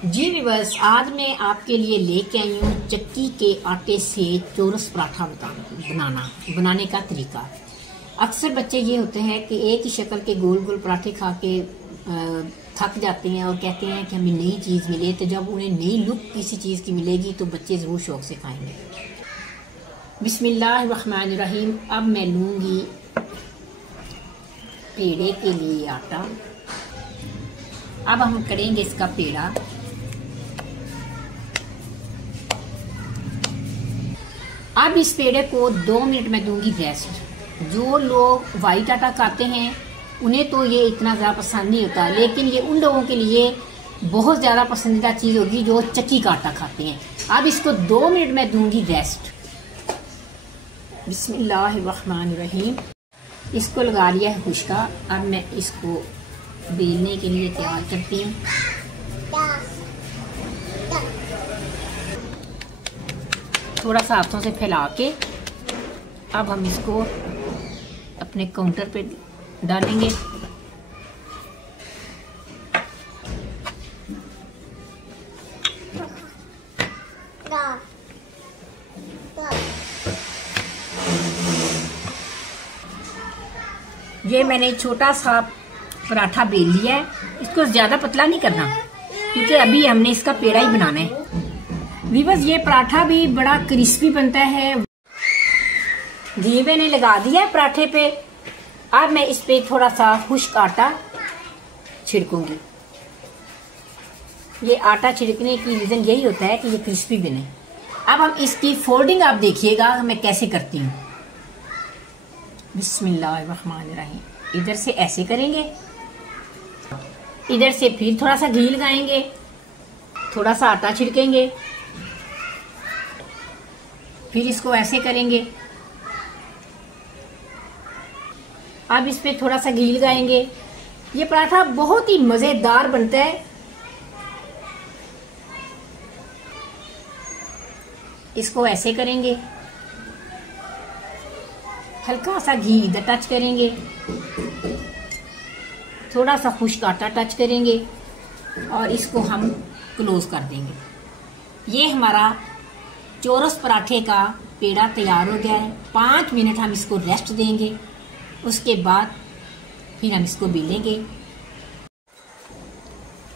जी viewers, आज मैं आपके लिए लेके आई हूँ चक्की के आटे से चौरस पराठा बनाने का तरीका। अक्सर बच्चे ये होते हैं कि एक ही शक्ल के गोल गोल पराठे खा के थक जाते हैं और कहते हैं कि हमें नई चीज़ मिले। तो जब उन्हें नई लुक किसी चीज़ की मिलेगी तो बच्चे ज़रूर शौक से खाएंगे। बिस्मिल्लाहिर्रहमानिर्रहीम। अब मैं लूँगी पेड़े के लिए आटा। अब हम करेंगे इसका पेड़ा। अब इस पेड़े को 2 मिनट में दूंगी रेस्ट। जो लोग वाइट आटा खाते हैं उन्हें तो ये इतना ज़्यादा पसंद नहीं होता, लेकिन ये उन लोगों के लिए बहुत ज़्यादा पसंदीदा चीज़ होगी जो चक्की का आटा खाते हैं। अब इसको 2 मिनट में दूंगी रेस्ट। बिस्मिल्लाहिर्रहमानिर्रहीम। इसको लगा लिया है खुश्का। अब मैं इसको बेलने के लिए तैयार करती हूँ। थोड़ा सा हाथों से फैला के अब हम इसको अपने काउंटर पे डालेंगे। ये मैंने छोटा सा पराठा बेल लिया है। इसको ज्यादा पतला नहीं करना क्योंकि अभी हमने इसका पेड़ा ही बनाना है। व्यूअर्स, ये पराठा भी बड़ा क्रिस्पी बनता है। घी मैंने लगा दिया है पराठे पे। अब मैं इस पे थोड़ा सा खुश्क आटा छिड़कूंगी। ये आटा छिड़कने की रीजन यही होता है कि ये क्रिस्पी बने। अब हम इसकी फोल्डिंग आप देखिएगा मैं कैसे करती हूँ। बिस्मिल्लाहिर्रहमानिर्रहीम। इधर से ऐसे करेंगे, इधर से फिर थोड़ा सा घी लगाएंगे, थोड़ा सा आटा छिड़केंगे, फिर इसको ऐसे करेंगे। अब इस पे थोड़ा सा घी लगाएंगे। ये पराठा बहुत ही मजेदार बनता है। इसको ऐसे करेंगे, हल्का सा घी इधर टच करेंगे, थोड़ा सा खुश्क आटा टच करेंगे और इसको हम क्लोज कर देंगे। ये हमारा चौरस पराठे का पेड़ा तैयार हो गया है। 5 मिनट हम इसको रेस्ट देंगे, उसके बाद फिर हम इसको बेलेंगे।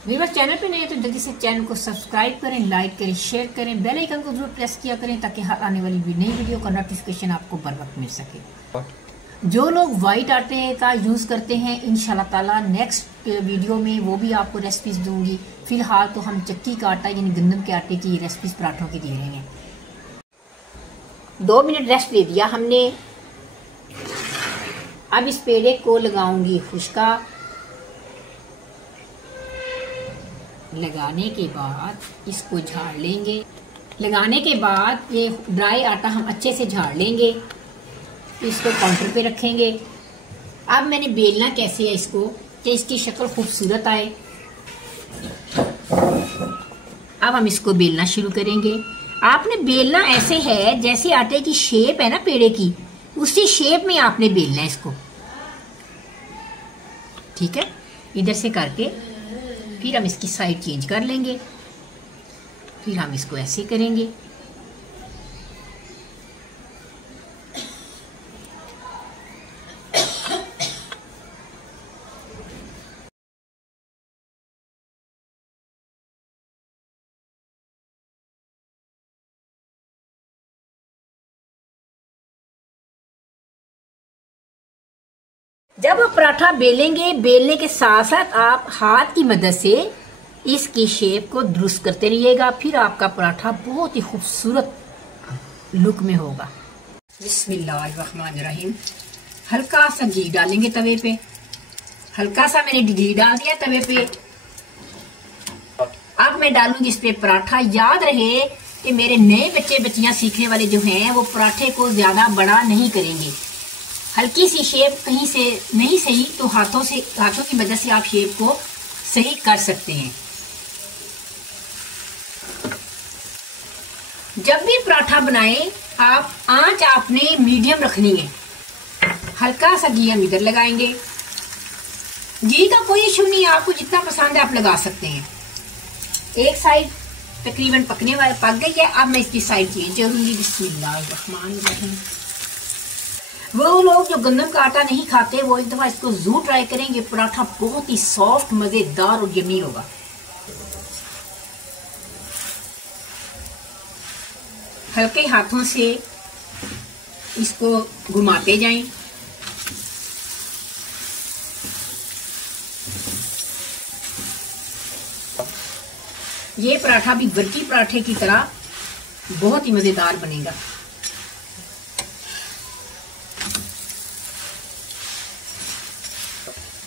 व्यूअर्स, चैनल पे नए हैं तो जल्दी से चैनल को सब्सक्राइब करें, लाइक करें, शेयर करें, बेल आइकन को जरूर प्रेस किया करें ताकि हर आने वाली नई वीडियो का नोटिफिकेशन आपको बर वक्त मिल सके। जो लोग वाइट आटे का यूज करते हैं, इंशाल्लाह ताला नेक्स्ट वीडियो में वो भी आपको रेसिपीज दूंगी। फिलहाल तो हम चक्की का आटा यानी गंदम के आटे की रेसिपीज पराठों की दे रहे हैं। 2 मिनट रेस्ट दे दिया हमने। अब इस पेड़े को लगाऊंगी खुश्का। लगाने के बाद इसको झाड़ लेंगे। लगाने के बाद ये ड्राई आटा हम अच्छे से झाड़ लेंगे। इसको काउंटर पे रखेंगे। अब मैंने बेलना कैसे है इसको कि इसकी शक्ल खूबसूरत आए। अब हम इसको बेलना शुरू करेंगे। आपने बेलना ऐसे है जैसे आटे की शेप है ना पेड़े की, उसी शेप में आपने बेलना है इसको। ठीक है, इधर से करके फिर हम इसकी साइड चेंज कर लेंगे। फिर हम इसको ऐसे करेंगे। जब आप पराठा बेलेंगे, बेलने के साथ साथ आप हाथ की मदद से इसकी शेप को दुरुस्त करते रहिएगा। फिर आपका पराठा बहुत ही खूबसूरत लुक में होगा। बिस्मिल्लाहिर्रहमानिर्रहीम। हल्का सा घी डालेंगे तवे पे। हल्का सा मैंने घी डाल दिया तवे पे। अब मैं डालूंगी इस पे पराठा। याद रहे कि मेरे नए बच्चे बच्चियां सीखने वाले जो हैं वो पराठे को ज्यादा बड़ा नहीं करेंगे। हल्की सी शेप कहीं से नहीं सही तो हाथों की मदद से आप शेप को सही कर सकते हैं। जब भी पराठा बनाएं आप आंच आपने मीडियम रखनी है। हल्का सा घी हम इधर लगाएंगे। घी का कोई इशू नहीं, आपको जितना पसंद है आप लगा सकते हैं। एक साइड तकरीबन पकने वाला पक गई है। अब मैं इसकी साइड चेंज करूंगी। बिस्मिल्लाहिर्रहमानिर्रहीम। वो लोग जो गंदम का आटा नहीं खाते वो एक दफा इसको जरूर ट्राई करेंगे। पराठा बहुत ही सॉफ्ट, मजेदार और यम्मी होगा। हल्के हाथों से इसको घुमाते जाएं। ये पराठा भी बर्की पराठे की तरह बहुत ही मजेदार बनेगा।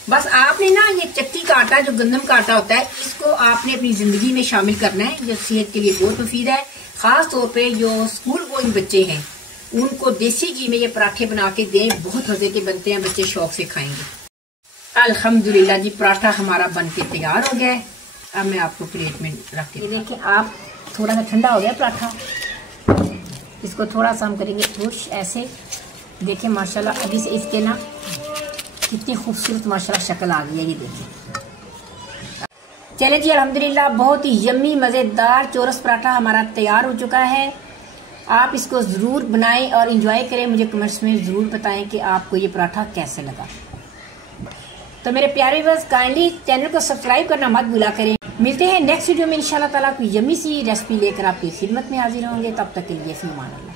बस आपने ना ये चक्की का आटा, जो गंदम का आटा होता है, इसको आपने अपनी जिंदगी में शामिल करना है, जो सेहत के लिए बहुत मुफीद है। खास तौर पे जो स्कूल गोइंग बच्चे हैं उनको देसी घी में ये पराठे बना के दें, बहुत मजे के बनते हैं, बच्चे शौक से खाएंगे। अल्हम्दुलिल्लाह जी, पराठा हमारा बन के तैयार हो गया है। अब मैं आपको प्लेट में रख के देखिए, आप थोड़ा सा ठंडा हो गया पराठा, इसको थोड़ा सा हम करेंगे पुश ऐसे। देखिए माशाल्लाह अभी से इसके ना कितनी खूबसूरत माशाल्लाह शक्ल आ गई है, ये देखिए। चले जी, अल्हम्दुलिल्लाह बहुत ही यम्मी मज़ेदार चौरस पराठा हमारा तैयार हो चुका है। आप इसको ज़रूर बनाएं और इंजॉय करें। मुझे कमेंट्स में ज़रूर बताएं कि आपको ये पराठा कैसे लगा। तो मेरे प्यारे व्यूअर्स, काइंडली चैनल को सब्सक्राइब करना मत भूला करें। मिलते हैं नेक्स्ट वीडियो में इंशाल्लाह ताला कोई यम्मी सी रेसिपी लेकर आपकी खिदमत में हाजिर होंगे। तब तक के लिए फ़ी अमान अल्लाह।